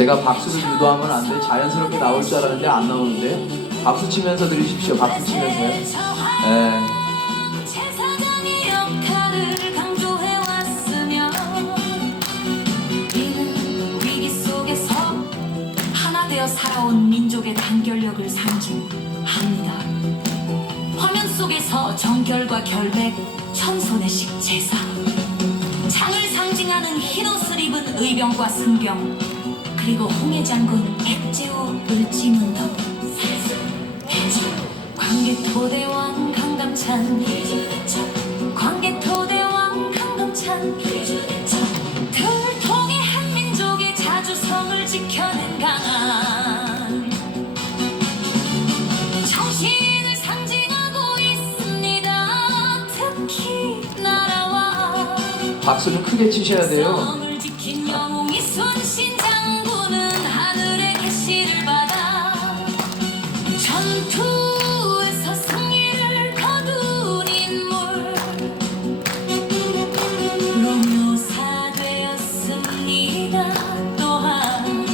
제가 박수를 유도하면 안 돼. 자연스럽게 나올 줄 알았는데 안 나오는데. 박수 치면서 들으십시오. 박수 치면서요. 네. 제사장의 역할을 강조해왔으며 이는 위기 속에서 하나 되어 살아온 민족의 단결력을 상징합니다. 화면 속에서 정결과 결백, 천손의 식제사, 장을 상징하는 흰옷을 입은 의병과 승병, 그리고 홍해장군 백제호를 찌는 덕, 광개토대왕 강감찬, 광개토대왕 강감찬, 들통의 한민족의 자주성을 지켜낸 강한 정신을 상징하고 있습니다. 특히 나라와 박수는 크게 치셔야 돼요. 성을 지킨 영웅이 순신 장군은 하늘의 계시를 받아 전투에서 승리를 거둔 인물, 로묘사 되었습니다. 또한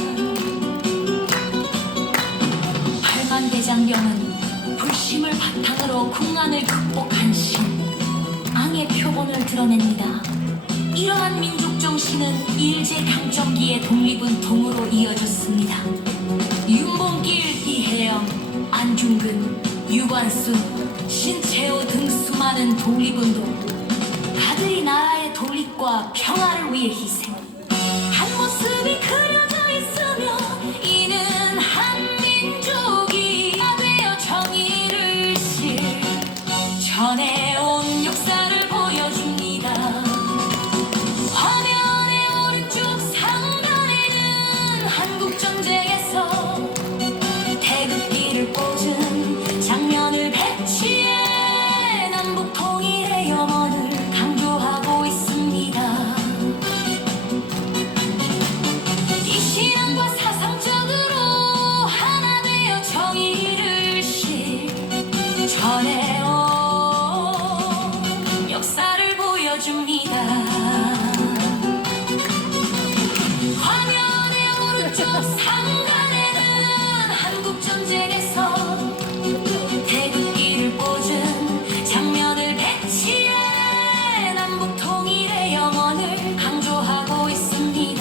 팔만대장경은 불심을 바탕으로 국난을 극복한 신, 앙의 표본을 드러냅니다. 이러한 민족 정신은 일제강점기의 독립운동으로 이어졌습니다. 윤봉길, 이혜영, 안중근, 유관순, 신채호 등 수많은 독립운동, 가들이 나라의 독립과 평화를 위해 희생, 한 모습이 그려져 있으며 이는 한민족이 되어 정의를 실천해온 역사를 보여줍니다. 화면의 오른쪽 상단에는 한국전쟁에서 태극기를 꽂은 장면을 배치해 남북 통일의 염원을 강조하고 있습니다. 이 신앙과 사상적으로 하나 되어 정의를 실천해온 역사를 보여줍니다. 화면의 오른쪽 상단에는 한국전쟁에서 태극기를 꽂은 장면을 배치해 남북 통일의 염원을 강조하고 있습니다.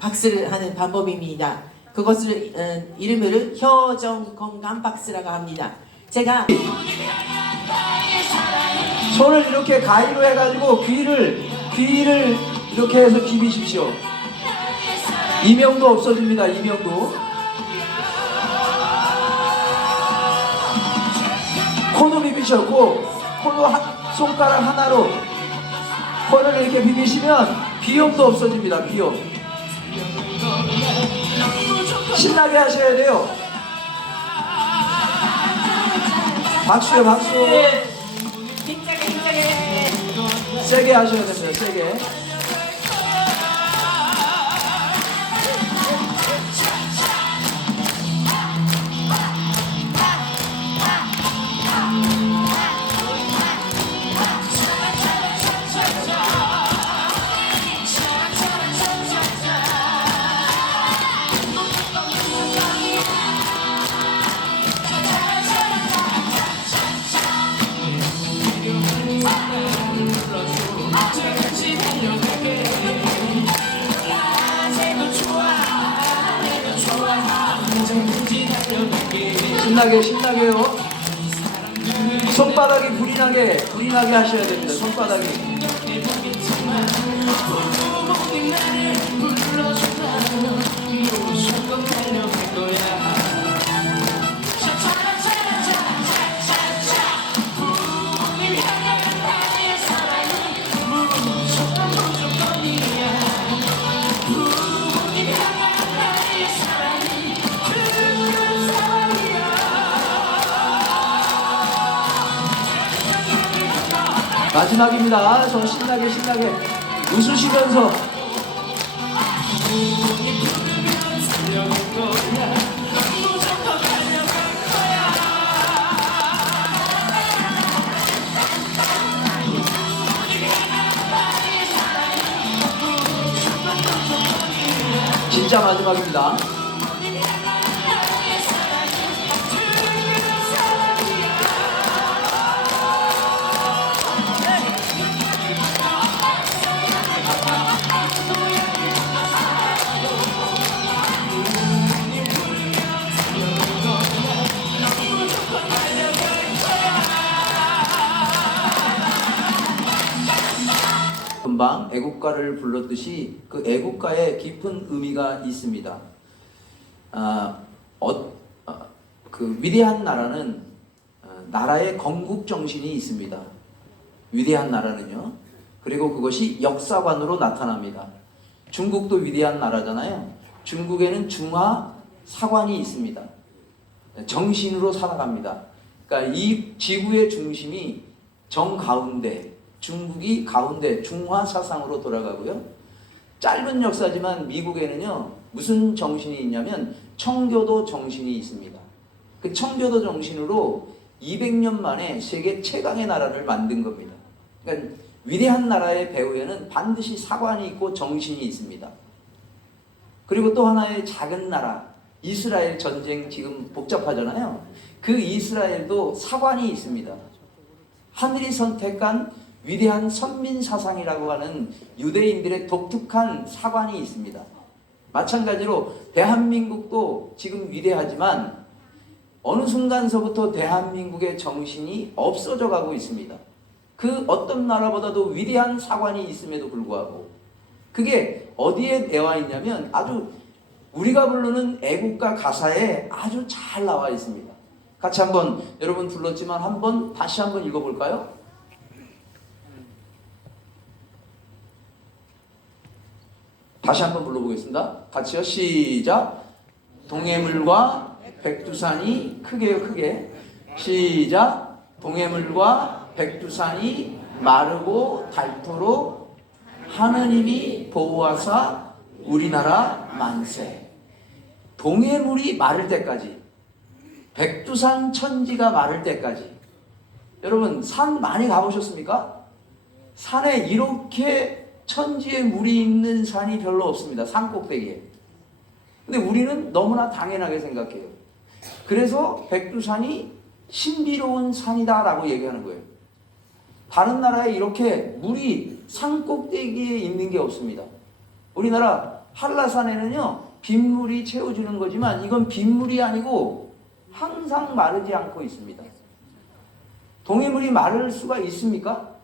박스를 하는 방법입니다. 그것을 이름을 혀정건강 박스라고 합니다. 제가 손을 이렇게 가위로 해가지고 귀를 이렇게 해서 비비십시오. 이명도 없어집니다. 이명도. 코도 비비셨고, 코도 손가락 하나로 코를 이렇게 비비시면 비염도 없어집니다. 비염. 신나게 하셔야 돼요. 박수요, 박수. 힘차게. 세게 하셔야 됩니다. 세게. 신나게 신나게요. 손바닥이 불이 나게 하셔야 됩니다. 손바닥이. 마지막입니다. 저 신나게 신나게 웃으시면서 진짜 마지막입니다. 금방 애국가를 불렀듯이 그 애국가에 깊은 의미가 있습니다. 그 위대한 나라는 나라의 건국 정신이 있습니다. 위대한 나라는요. 그리고 그것이 역사관으로 나타납니다. 중국도 위대한 나라잖아요. 중국에는 중화 사관이 있습니다. 정신으로 살아갑니다. 그러니까 이 지구의 중심이 정가운데, 중국이 가운데 중화 사상으로 돌아가고요. 짧은 역사지만 미국에는요 무슨 정신이 있냐면 청교도 정신이 있습니다. 그 청교도 정신으로 200년 만에 세계 최강의 나라를 만든 겁니다. 그러니까 위대한 나라의 배후에는 반드시 사관이 있고 정신이 있습니다. 그리고 또 하나의 작은 나라 이스라엘 전쟁 지금 복잡하잖아요. 그 이스라엘도 사관이 있습니다. 하늘이 선택한 위대한 선민사상이라고 하는 유대인들의 독특한 사관이 있습니다. 마찬가지로 대한민국도 지금 위대하지만 어느 순간서부터 대한민국의 정신이 없어져 가고 있습니다. 그 어떤 나라보다도 위대한 사관이 있음에도 불구하고 그게 어디에 나와 있냐면 아주 우리가 부르는 애국가 가사에 아주 잘 나와 있습니다. 같이 한번 여러분 불렀지만 다시 한번 읽어볼까요? 다시 한번 불러보겠습니다. 같이요. 시작. 동해물과 백두산이 크게요. 크게. 시작. 동해물과 백두산이 마르고 닳도록 하느님이 보호하사 우리나라 만세. 동해물이 마를 때까지, 백두산 천지가 마를 때까지. 여러분 산 많이 가보셨습니까? 산에 이렇게 천지에 물이 있는 산이 별로 없습니다. 산 꼭대기에. 근데 우리는 너무나 당연하게 생각해요. 그래서 백두산이 신비로운 산이다라고 얘기하는 거예요. 다른 나라에 이렇게 물이 산 꼭대기에 있는 게 없습니다. 우리나라 한라산에는요 빗물이 채워주는 거지만 이건 빗물이 아니고 항상 마르지 않고 있습니다. 동해물이 마를 수가 있습니까?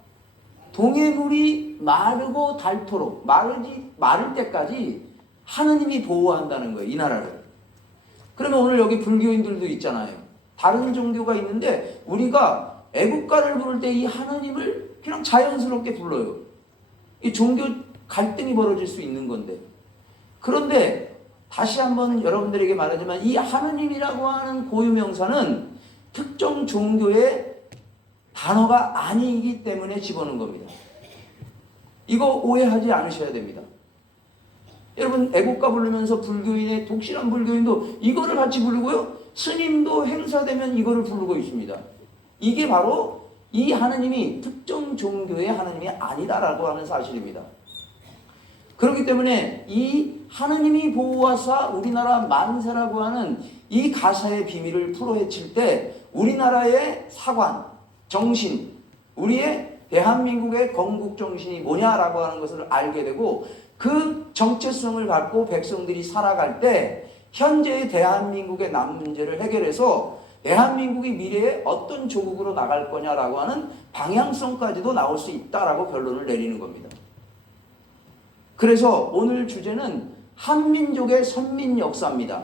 동해물이 마르고 닳도록 마를 때까지 하느님이 보호한다는 거예요, 이 나라를. 그러면 오늘 여기 불교인들도 있잖아요. 다른 종교가 있는데 우리가 애국가를 부를 때 이 하느님을 그냥 자연스럽게 불러요. 이 종교 갈등이 벌어질 수 있는 건데. 그런데 다시 한번 여러분들에게 말하지만 이 하느님이라고 하는 고유명사는 특정 종교의 단어가 아니기 때문에 집어넣은 겁니다. 이거 오해하지 않으셔야 됩니다. 여러분 애국가 부르면서 불교인의 독실한 불교인도 이거를 같이 부르고요. 스님도 행사되면 이거를 부르고 있습니다. 이게 바로 이 하느님이 특정 종교의 하느님이 아니다라고 하는 사실입니다. 그렇기 때문에 이 하느님이 보호하사 우리나라 만세라고 하는 이 가사의 비밀을 풀어헤칠 때 우리나라의 사관, 정신, 우리의 대한민국의 건국 정신이 뭐냐라고 하는 것을 알게 되고 그 정체성을 갖고 백성들이 살아갈 때 현재의 대한민국의 남 문제를 해결해서 대한민국이 미래에 어떤 조국으로 나갈 거냐라고 하는 방향성까지도 나올 수 있다라고 결론을 내리는 겁니다. 그래서 오늘 주제는 한민족의 선민 역사입니다.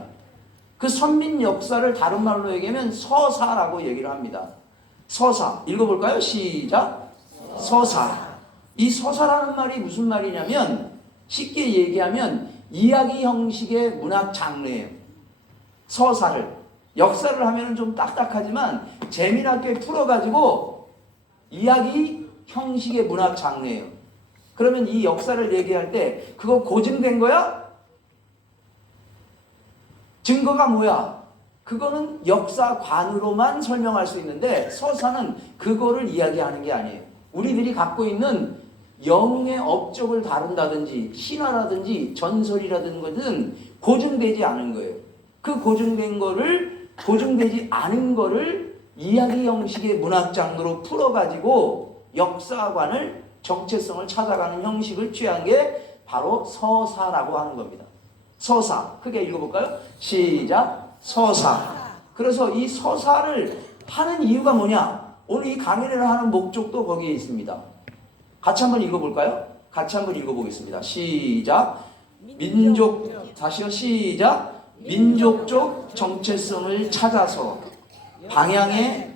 그 선민 역사를 다른 말로 얘기하면 서사라고 얘기를 합니다. 서사. 읽어볼까요? 시작. 서사. 이 서사라는 말이 무슨 말이냐면 쉽게 얘기하면 이야기 형식의 문학 장르예요. 서사를. 역사를 하면 좀 딱딱하지만 재미나게 풀어가지고 이야기 형식의 문학 장르예요. 그러면 이 역사를 얘기할 때 그거 고증된 거야? 증거가 뭐야? 그거는 역사관으로만 설명할 수 있는데 서사는 그거를 이야기하는 게 아니에요. 우리들이 갖고 있는 영웅의 업적을 다룬다든지 신화라든지 전설이라든 것은 고증되지 않은 거예요. 그 고증되지 않은 거를 이야기 형식의 문학 장르로 풀어가지고 역사관을 정체성을 찾아가는 형식을 취한 게 바로 서사라고 하는 겁니다. 서사. 크게 읽어볼까요? 시작. 서사. 그래서 이 서사를 하는 이유가 뭐냐? 오늘 이 강의를 하는 목적도 거기에 있습니다. 같이 한번 읽어볼까요? 같이 한번 읽어보겠습니다. 시작. 다시요. 시작. 민족적 정체성을 찾아서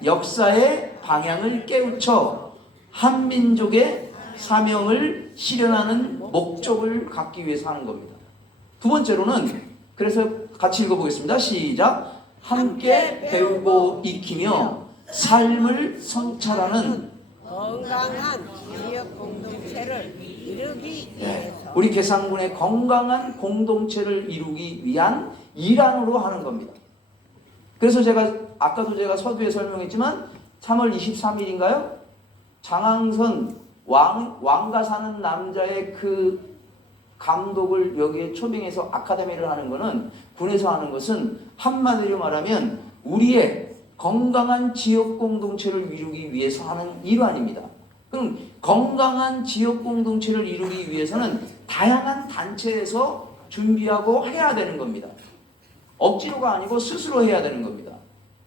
역사의 방향을 깨우쳐 한민족의 사명을 실현하는 목적을 갖기 위해서 하는 겁니다. 두 번째로는 그래서 같이 읽어보겠습니다. 시작. 함께 배우고 익히며 삶을 성찰하는 건강한 지역 공동체를 이루기 위해서 우리 계산군의 건강한 공동체를 이루기 위한 일환으로 하는 겁니다. 그래서 아까도 제가 서두에 설명했지만 3월 23일인가요? 장항선 왕가 사는 남자의 그 감독을 여기에 초빙해서 아카데미를 하는 것은 군에서 하는 것은 한마디로 말하면 우리의 건강한 지역 공동체를 이루기 위해서 하는 일환입니다. 그럼 건강한 지역 공동체를 이루기 위해서는 다양한 단체에서 준비하고 해야 되는 겁니다. 억지로가 아니고 스스로 해야 되는 겁니다.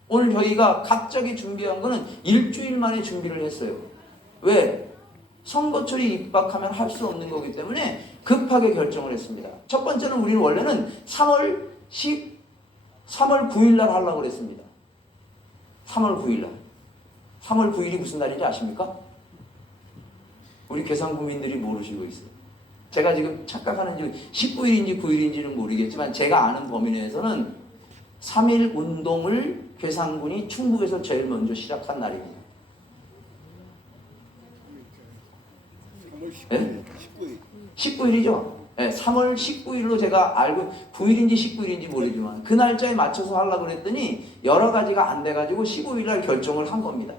오늘 저희가 갑자기 준비한 거는 일주일 만에 준비를 했어요. 왜? 선거철이 입박하면 할 수 없는 거기 때문에 급하게 결정을 했습니다. 첫 번째는 우리는 원래는 3월 9일 날 하려고 그랬습니다. 3월 9일 날. 3월 9일이 무슨 날인지 아십니까? 우리 계산구민들이 모르시고 있어요. 제가 지금 착각하는지 19일인지 9일인지는 모르겠지만 제가 아는 범위 내에서는 3.1 운동을 괴산군이 충북에서 제일 먼저 시작한 날입니다. 네? 19일이죠. 네, 3월 19일로 제가 알고 9일인지 19일인지 모르지만 그 날짜에 맞춰서 하려고 그랬더니 여러 가지가 안 돼가지고 15일 날 결정을 한 겁니다.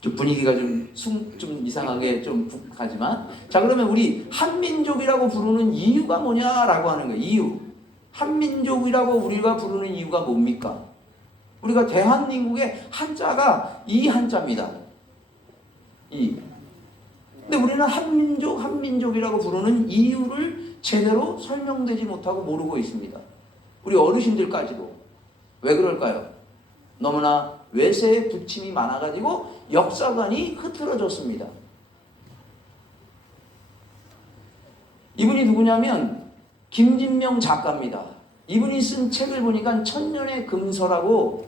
좀 분위기가 좀 이상하게 좀 가지만 자 그러면 우리 한민족이라고 부르는 이유가 뭐냐라고 하는 거예요. 이유. 한민족이라고 우리가 부르는 이유가 뭡니까? 우리가 대한민국의 한자가 이 한자입니다. 근데 우리는 한민족이라고 부르는 이유를 제대로 설명되지 못하고 모르고 있습니다. 우리 어르신들까지도. 왜 그럴까요? 너무나 외세의 부침이 많아가지고 역사관이 흐트러졌습니다. 이분이 누구냐면 김진명 작가입니다. 이분이 쓴 책을 보니까 천년의 금서라고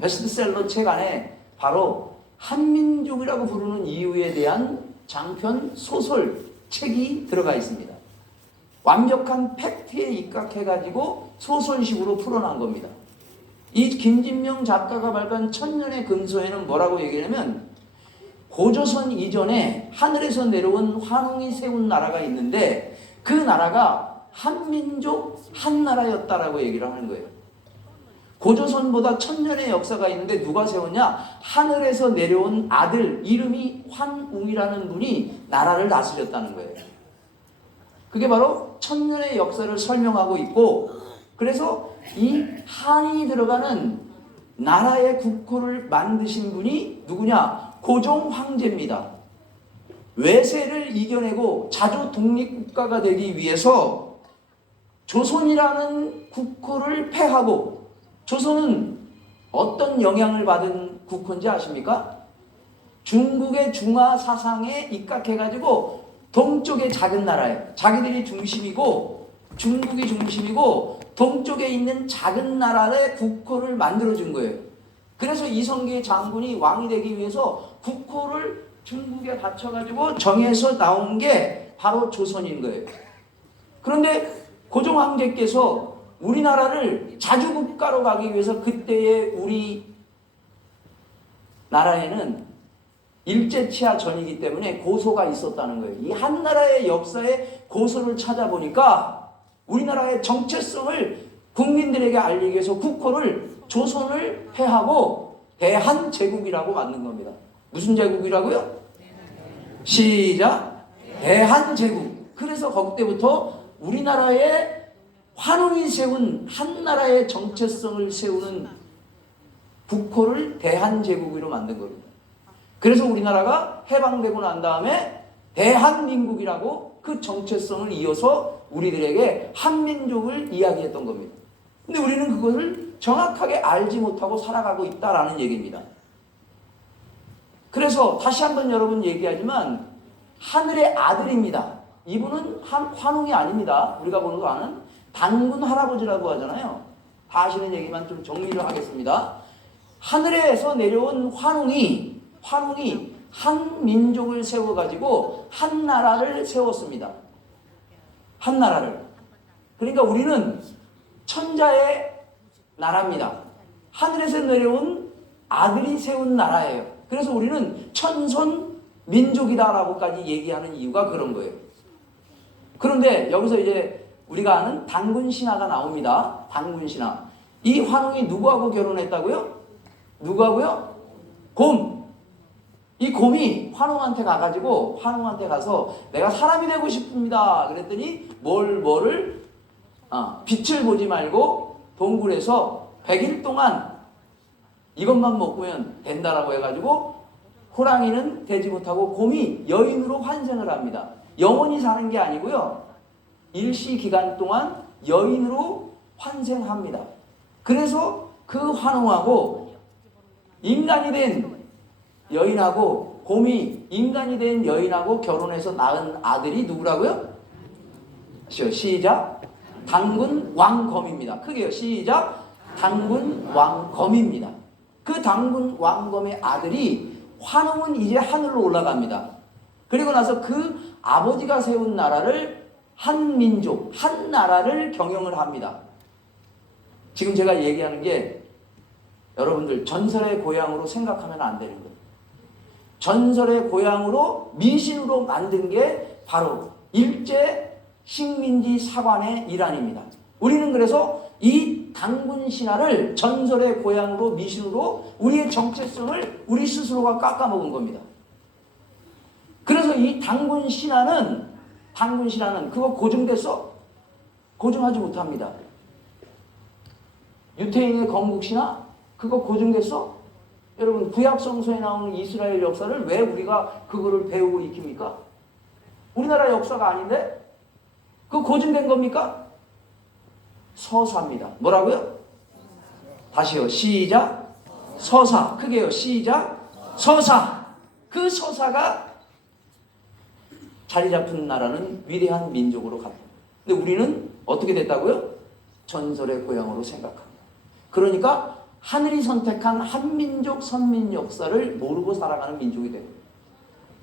베스트셀러 책 안에 바로 한민족이라고 부르는 이유에 대한 장편 소설 책이 들어가 있습니다. 완벽한 팩트에 입각해가지고 소설식으로 풀어난 겁니다. 이 김진명 작가가 발간 천년의 금서에는 뭐라고 얘기하냐면 고조선 이전에 하늘에서 내려온 환웅이 세운 나라가 있는데 그 나라가 한민족 한나라였다라고 얘기를 하는 거예요. 고조선보다 천년의 역사가 있는데 누가 세웠냐? 하늘에서 내려온 아들 이름이 환웅이라는 분이 나라를 다스렸다는 거예요. 그게 바로 천년의 역사를 설명하고 있고, 그래서 이 한이 들어가는 나라의 국호를 만드신 분이 누구냐? 고종 황제입니다. 외세를 이겨내고 자주 독립국가가 되기 위해서 조선이라는 국호를 폐하고, 조선은 어떤 영향을 받은 국호인지 아십니까? 중국의 중화 사상에 입각해가지고 동쪽의 작은 나라예요. 자기들이 중심이고 중국이 중심이고 동쪽에 있는 작은 나라의 국호를 만들어준 거예요. 그래서 이성계 장군이 왕이 되기 위해서 국호를 중국에 바쳐가지고 정해서 나온 게 바로 조선인 거예요. 그런데 고종 황제께서 우리나라를 자주국가로 가기 위해서 그때의 우리 나라에는 일제치하 전이기 때문에 고소가 있었다는 거예요. 이 한 나라의 역사에 고소를 찾아보니까 우리나라의 정체성을 국민들에게 알리기 위해서 국호를 조선을 폐하고 대한제국이라고 만든 겁니다. 무슨 제국이라고요? 시작! 대한제국. 그래서 거기때부터 우리나라의 환웅이 세운 한 나라의 정체성을 세우는 국호를 대한제국으로 만든 겁니다. 그래서 우리나라가 해방되고 난 다음에 대한민국이라고 그 정체성을 이어서 우리들에게 한민족을 이야기했던 겁니다. 근데 우리는 그것을 정확하게 알지 못하고 살아가고 있다라는 얘기입니다. 그래서 다시 한번 여러분 얘기하지만 하늘의 아들입니다. 이분은 환웅이 아닙니다. 우리가 보는 거 아는 단군 할아버지라고 하잖아요. 다 아시는 얘기만 좀 정리를 하겠습니다. 하늘에서 내려온 환웅이 한 민족을 세워가지고 한 나라를 세웠습니다. 한 나라를. 그러니까 우리는 천자의 나라입니다. 하늘에서 내려온 아들이 세운 나라예요. 그래서 우리는 천손 민족이다라고까지 얘기하는 이유가 그런 거예요. 그런데 여기서 이제 우리가 아는 단군신하가 나옵니다. 단군신하. 이 환웅이 누구하고 결혼했다고요? 누구하고요? 곰. 이 곰이 환웅한테 가가지고 환웅한테 가서 내가 사람이 되고 싶습니다. 그랬더니 뭐를 빛을 보지 말고 동굴에서 100일 동안 이것만 먹으면 된다라고 해가지고 호랑이는 되지 못하고 곰이 여인으로 환생을 합니다. 영원히 사는 게 아니고요. 일시 기간 동안 여인으로 환생합니다. 그래서 그 환웅하고 인간이 된 여인하고 곰이 인간이 된 여인하고 결혼해서 낳은 아들이 누구라고요? 시작. 당군 왕검입니다. 크게요. 시작. 당군 왕검입니다. 그 당군 왕검의 아들이 환웅은 이제 하늘로 올라갑니다. 그리고 나서 그 아버지가 세운 나라를 한 민족, 한 나라를 경영을 합니다. 지금 제가 얘기하는 게 여러분들 전설의 고향으로 생각하면 안 되는 거예요. 전설의 고향으로 미신으로 만든 게 바로 일제 식민지 사관의 일환입니다. 우리는 그래서 이 당군 신화를 전설의 고향으로 미신으로 우리의 정체성을 우리 스스로가 깎아먹은 겁니다. 그래서 이 당군 신화는 그거 고증됐어? 고증하지 못합니다. 유태인의 건국신화? 그거 고증됐어? 여러분 구약성서에 나오는 이스라엘 역사를 왜 우리가 그거를 배우고 익힙니까? 우리나라 역사가 아닌데? 그거 고증된 겁니까? 서사입니다. 뭐라고요? 다시요. 시작. 서사. 크게요. 시작. 서사. 그 서사가 자리 잡은 나라는 위대한 민족으로 갔다. 근데 우리는 어떻게 됐다고요? 전설의 고향으로 생각합니다. 그러니까 하늘이 선택한 한민족 선민 역사를 모르고 살아가는 민족이 되고,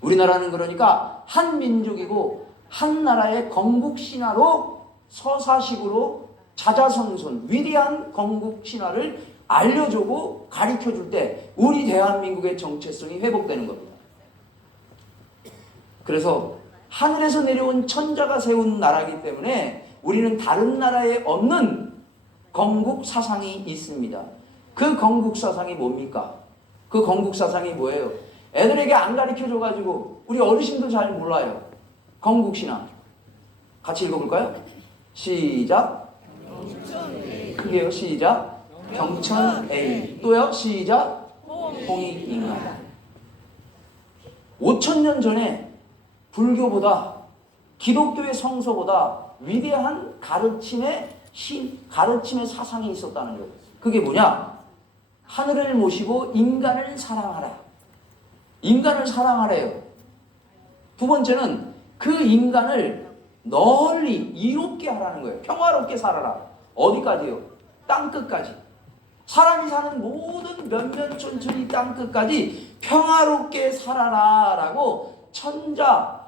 우리나라는 그러니까 한 민족이고 한 나라의 건국 신화로 서사식으로 자자손손 위대한 건국 신화를 알려주고 가르쳐줄 때 우리 대한민국의 정체성이 회복되는 겁니다. 그래서 하늘에서 내려온 천자가 세운 나라이기 때문에 우리는 다른 나라에 없는 건국 사상이 있습니다. 그 건국 사상이 뭡니까? 그 건국 사상이 뭐예요? 애들에게 안 가르쳐줘가지고 우리 어르신도 잘 몰라요. 건국 신화. 같이 읽어볼까요? 시작. 크게요. 시작. 경천A. 또요. 시작. 홍익인간. 5,000년 전에 불교보다 기독교의 성서보다 위대한 가르침의 사상이 있었다는 거예요. 그게 뭐냐? 하늘을 모시고 인간을 사랑하라. 인간을 사랑하래요. 두 번째는 그 인간을 널리 이롭게 하라는 거예요. 평화롭게 살아라. 어디까지요? 땅끝까지. 사람이 사는 모든 면면촌촌이 땅끝까지 평화롭게 살아라 라고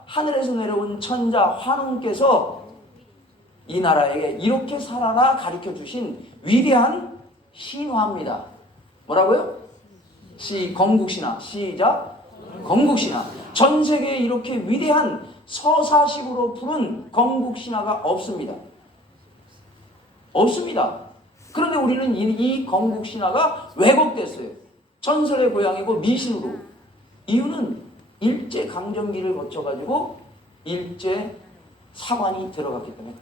하늘에서 내려온 천자 환웅께서 이 나라에게 이렇게 살아라 가르쳐 주신 위대한 신화입니다. 뭐라고요? 건국신화. 시작. 건국신화. 전 세계에 이렇게 위대한 서사식으로 푸른 건국신화가 없습니다. 없습니다. 그런데 우리는 이 건국신화가 왜곡됐어요. 전설의 고향이고 미신으로. 이유는 일제강점기를 거쳐가지고 일제사관이 들어갔기 때문에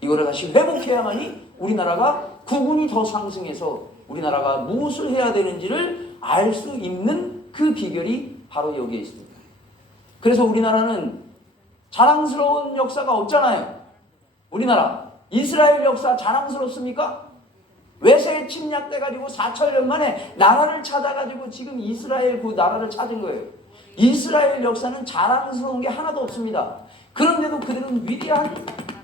이거를 다시 회복해야만이 우리나라가 국운이 더 상승해서 우리나라가 무엇을 해야 되는지를 알 수 있는 그 비결이 바로 여기에 있습니다. 그래서 우리나라는 자랑스러운 역사가 없잖아요. 우리나라 이스라엘 역사 자랑스럽습니까? 외세에 침략돼가지고 4,000년 만에 나라를 찾아가지고 지금 이스라엘 그 나라를 찾은 거예요. 이스라엘 역사는 자랑스러운 게 하나도 없습니다. 그런데도 그들은 위대한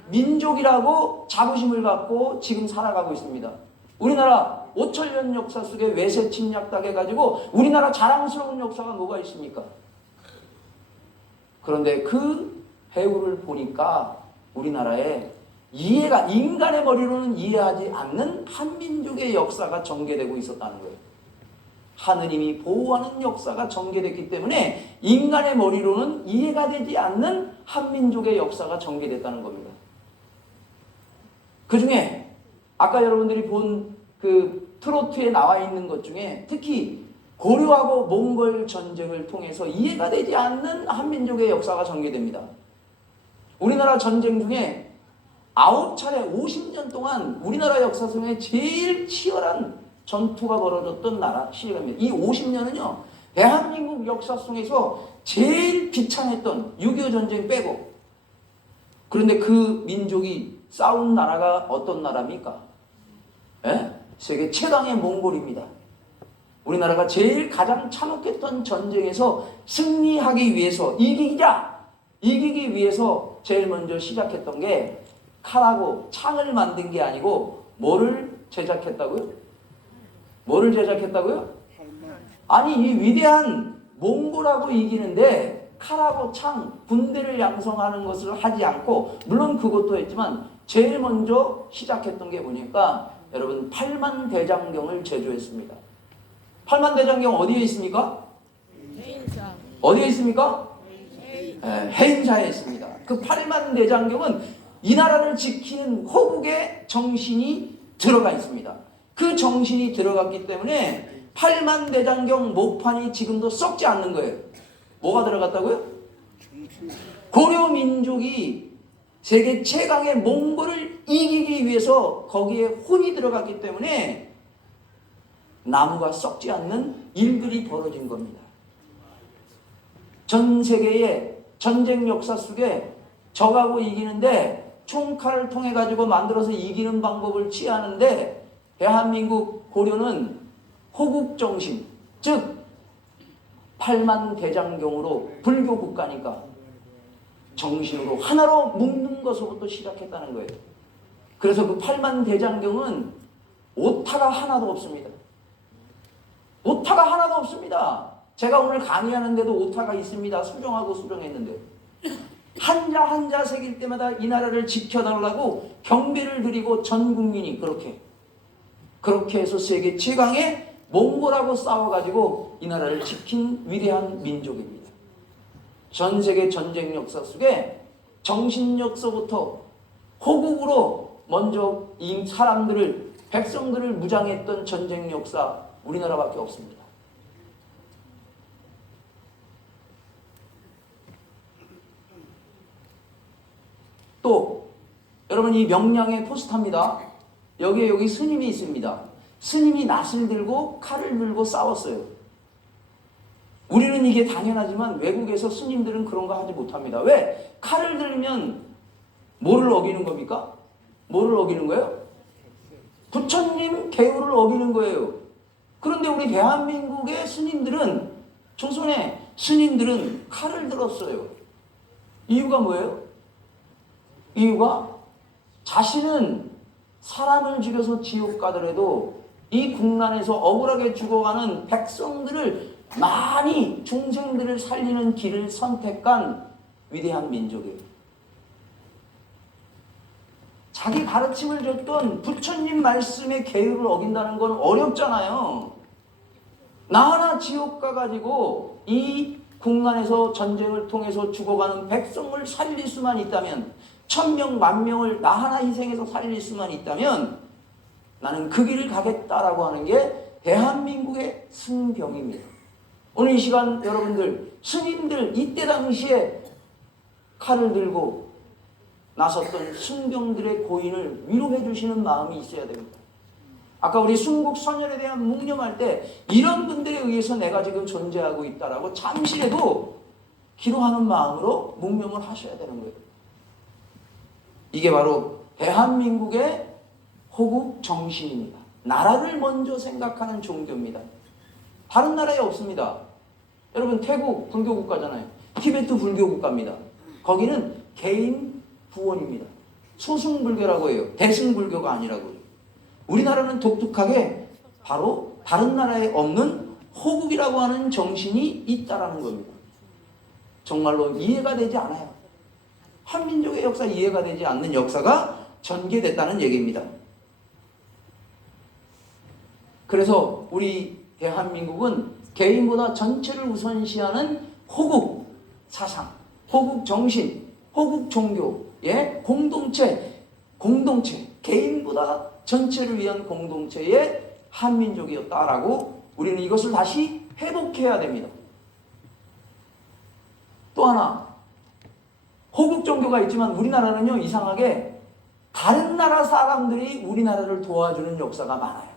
민족이라고 자부심을 갖고 지금 살아가고 있습니다. 우리나라 5,000년 역사 속에 외세 침략당해가지고 우리나라 자랑스러운 역사가 뭐가 있습니까? 그런데 그 배후를 보니까 우리나라에 인간의 머리로는 이해하지 않는 한민족의 역사가 전개되고 있었다는 거예요. 하느님이 보호하는 역사가 전개됐기 때문에 인간의 머리로는 이해가 되지 않는 한민족의 역사가 전개됐다는 겁니다. 그 중에 아까 여러분들이 본 그 트로트에 나와 있는 것 중에 특히 고려하고 몽골 전쟁을 통해서 이해가 되지 않는 한민족의 역사가 전개됩니다. 우리나라 전쟁 중에 9차례 50년 동안 우리나라 역사 속에 제일 치열한 전투가 벌어졌던 나라 시기입니다. 이 50년은요 대한민국 역사 속에서 제일 비참했던 6.25 전쟁 빼고. 그런데 그 민족이 싸운 나라가 어떤 나라입니까? 세계 최강의 몽골입니다. 우리나라가 제일 가장 참혹했던 전쟁에서 승리하기 위해서 이기기 위해서 제일 먼저 시작했던 게 칼하고 창을 만든 게 아니고 뭐를 제작했다고요? 뭐를 제작했다고요? 아니 이 위대한 몽골하고 이기는데 칼하고 창, 군대를 양성하는 것을 하지 않고, 물론 그것도 했지만 제일 먼저 시작했던 게 뭐니까 여러분 팔만대장경을 제조했습니다. 팔만대장경 어디에 있습니까? 해인사. 어디에 있습니까? 해인사에 있습니다. 그 팔만대장경은 이 나라를 지키는 호국의 정신이 들어가 있습니다. 그 정신이 들어갔기 때문에 팔만대장경 목판이 지금도 썩지 않는 거예요. 뭐가 들어갔다고요? 고려 민족이 세계 최강의 몽골을 이기기 위해서 거기에 혼이 들어갔기 때문에 나무가 썩지 않는 일들이 벌어진 겁니다. 전 세계의 전쟁 역사 속에 적하고 이기는데 총칼을 통해 가지고 만들어서 이기는 방법을 취하는데 대한민국 고려는 호국정신, 즉 8만 대장경으로 불교 국가니까 정신으로 하나로 묶는 것부터 시작했다는 거예요. 그래서 그 8만 대장경은 오타가 하나도 없습니다. 오타가 하나도 없습니다. 제가 오늘 강의하는데도 오타가 있습니다. 수정하고 수정했는데 한자 한자 새길 때마다 이 나라를 지켜달라고 경배를 드리고 전 국민이 그렇게 해서 세계 최강의 몽골하고 싸워가지고 이 나라를 지킨 위대한 민족입니다. 전 세계 전쟁 역사 속에 정신 역사부터 호국으로 먼저 이 사람들을 백성들을 무장했던 전쟁 역사 우리나라밖에 없습니다. 또 여러분 이 명량의 포스터입니다. 여기 스님이 있습니다. 스님이 낫을 들고 칼을 들고 싸웠어요. 우리는 이게 당연하지만 외국에서 스님들은 그런 거 하지 못합니다. 왜? 칼을 들면 뭐를 어기는 겁니까? 뭐를 어기는 거예요? 부처님 계율을 어기는 거예요. 그런데 우리 대한민국의 스님들은, 조선의 스님들은 칼을 들었어요. 이유가 뭐예요? 이유가 자신은 사람을 죽여서 지옥 가더라도 이 국난에서 억울하게 죽어가는 백성들을 많이 중생들을 살리는 길을 선택한 위대한 민족이에요. 자기 가르침을 줬던 부처님 말씀의 계율을 어긴다는 건 어렵잖아요. 나 하나 지옥 가가지고 이 국난에서 전쟁을 통해서 죽어가는 백성을 살릴 수만 있다면, 1000명, 10,000명을 나 하나 희생해서 살릴 수만 있다면 나는 그 길을 가겠다라고 하는 게 대한민국의 승병입니다. 오늘 이 시간 여러분들, 스님들 이때 당시에 칼을 들고 나섰던 승병들의 고인을 위로해 주시는 마음이 있어야 됩니다. 아까 우리 순국선열에 대한 묵념할 때 이런 분들에 의해서 내가 지금 존재하고 있다라고 잠시라도 기도하는 마음으로 묵념을 하셔야 되는 거예요. 이게 바로 대한민국의 호국 정신입니다. 나라를 먼저 생각하는 종교입니다. 다른 나라에 없습니다. 여러분 태국 불교 국가잖아요. 티베트 불교 국가입니다. 거기는 개인 구원입니다. 소승불교라고 해요. 대승불교가 아니라고요. 우리나라는 독특하게 바로 다른 나라에 없는 호국이라고 하는 정신이 있다라는 겁니다. 정말로 이해가 되지 않아요. 한민족의 역사 이해가 되지 않는 역사가 전개됐다는 얘기입니다. 그래서 우리 대한민국은 개인보다 전체를 우선시하는 호국 사상, 호국 정신, 호국 종교의 공동체, 개인보다 전체를 위한 공동체의 한민족이었다라고 우리는 이것을 다시 회복해야 됩니다. 또 하나, 호국 종교가 있지만 우리나라는요, 이상하게 다른 나라 사람들이 우리나라를 도와주는 역사가 많아요.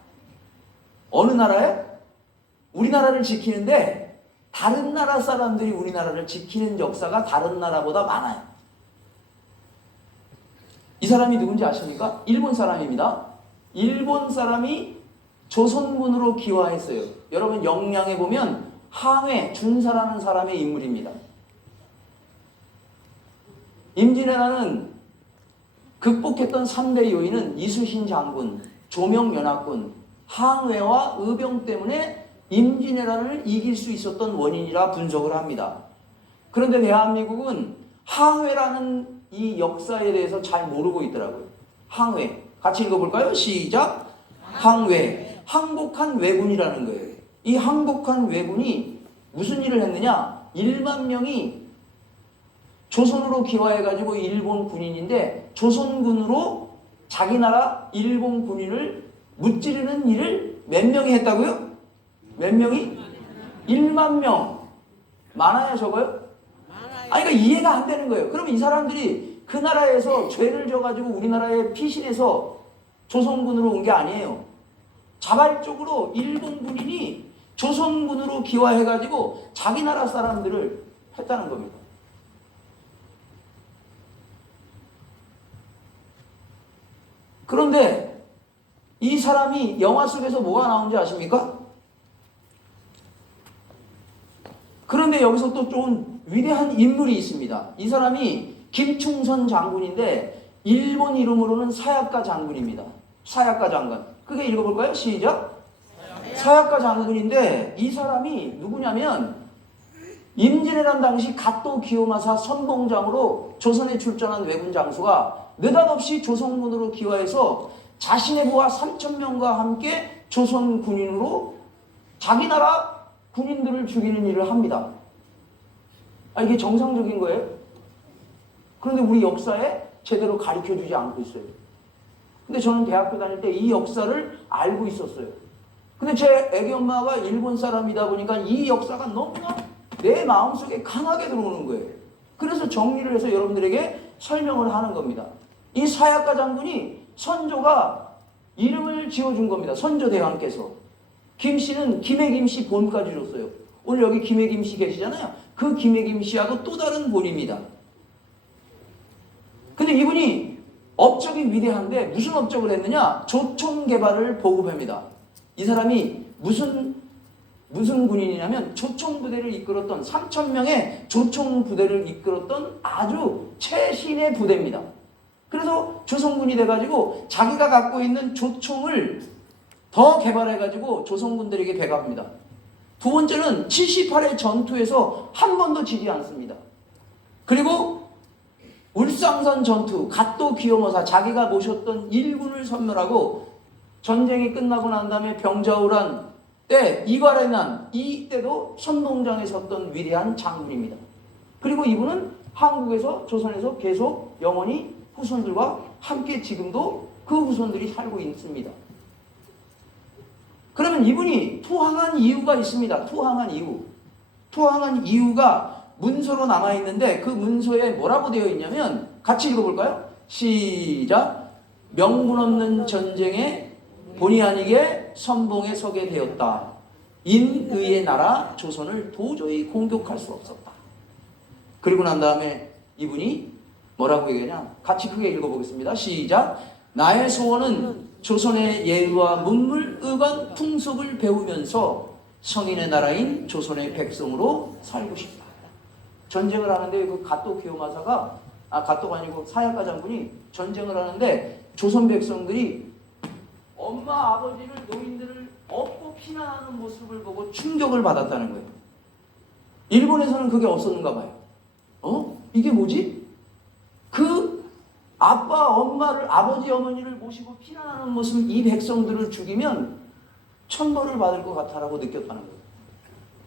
어느 나라에? 우리나라를 지키는데 다른 나라 사람들이 우리나라를 지키는 역사가 다른 나라보다 많아요. 이 사람이 누군지 아십니까? 일본 사람입니다. 일본 사람이 조선군으로 기화했어요. 여러분 영량에 보면 항해 준사라는 사람의 인물입니다. 임진왜란은 극복했던 3대 요인은 이순신 장군, 조명연합군, 항해와 의병 때문에 임진왜란을 이길 수 있었던 원인이라 분석을 합니다. 그런데 대한민국은 항해라는 이 역사에 대해서 잘 모르고 있더라고요. 항해. 같이 읽어볼까요? 시작. 항해. 항복한 왜군이라는 거예요. 이 항복한 왜군이 무슨 일을 했느냐? 1만 명이 조선으로 기화해가지고 일본 군인인데 조선군으로 자기 나라 일본 군인을 무찌르는 일을 몇 명이 했다고요? 몇 명이? 1만 명. 많아요, 적어요? 아니, 그러니까 이해가 안 되는 거예요. 그러면 이 사람들이 그 나라에서 죄를 져가지고 우리나라에 피신해서 조선군으로 온 게 아니에요. 자발적으로 일본 군인이 조선군으로 기화해가지고 자기 나라 사람들을 했다는 겁니다. 그런데 이 사람이 영화 속에서 뭐가 나오는지 아십니까? 그런데 여기서 또 좀 위대한 인물이 있습니다. 이 사람이 김충선 장군인데 일본 이름으로는 사야카 장군입니다. 사야카 장군. 그게 읽어볼까요? 시작. 사야카 장군인데 이 사람이 누구냐면 임진왜란 당시 갓도 기요마사 선봉장으로 조선에 출전한 왜군 장수가 느닷없이 조선군으로 기화해서 자신의 부하 3,000명과 함께 조선 군인으로 자기 나라 군인들을 죽이는 일을 합니다. 아, 이게 정상적인 거예요? 그런데 우리 역사에 제대로 가르쳐주지 않고 있어요. 근데 저는 대학교 다닐 때 이 역사를 알고 있었어요. 근데 제 애기 엄마가 일본 사람이다 보니까 이 역사가 너무나 내 마음속에 강하게 들어오는 거예요. 그래서 정리를 해서 여러분들에게 설명을 하는 겁니다. 이 사야카 장군이 선조가 이름을 지어준 겁니다. 선조 대왕께서. 김씨는 김해김씨 본까지 줬어요. 오늘 여기 김해김씨 계시잖아요. 그 김해김씨하고 또 다른 본입니다. 근데 이분이 업적이 위대한데 무슨 업적을 했느냐? 조총 개발을 보급합니다. 이 사람이 무슨 군인이냐면 조총 부대를 이끌었던 3,000명의 조총 부대를 이끌었던 아주 최신의 부대입니다. 그래서 조선군이 돼가지고 자기가 갖고 있는 조총을 더 개발해가지고 조선군들에게 배갑니다. 두 번째는 78회 전투에서 한 번도 지지 않습니다. 그리고 울상선 전투, 갓도 기요마사 자기가 모셨던 일군을 섬멸하고 전쟁이 끝나고 난 다음에 병자호란 때 이괄의 난 이때도 선봉장에 섰던 위대한 장군입니다. 그리고 이분은 한국에서 조선에서 계속 영원히 후손들과 함께 지금도 그 후손들이 살고 있습니다. 그러면 이분이 투항한 이유가 있습니다. 투항한 이유. 투항한 이유가 문서로 남아있는데 그 문서에 뭐라고 되어 있냐면 같이 읽어볼까요? 시작. 명분 없는 전쟁에 본의 아니게 선봉에 서게 되었다. 인의의 나라 조선을 도저히 공격할 수 없었다. 그리고 난 다음에 이분이 뭐라고 얘기하냐? 같이 크게 읽어보겠습니다. 시작. 나의 소원은 조선의 예의와 문물, 의관, 풍속을 배우면서 성인의 나라인 조선의 백성으로 살고 싶다. 전쟁을 하는데 그 갓도 기요마사가 갓도가 아니고 사야카 장군이 전쟁을 하는데 조선 백성들이 엄마, 아버지를, 노인들을 업고 피난하는 모습을 보고 충격을 받았다는 거예요. 일본에서는 그게 없었는가 봐요. 이게 뭐지? 그 아빠, 엄마를, 아버지, 어머니를 모시고 피난하는 모습, 이 백성들을 죽이면 천벌을 받을 것 같다라고 느꼈다는 거예요.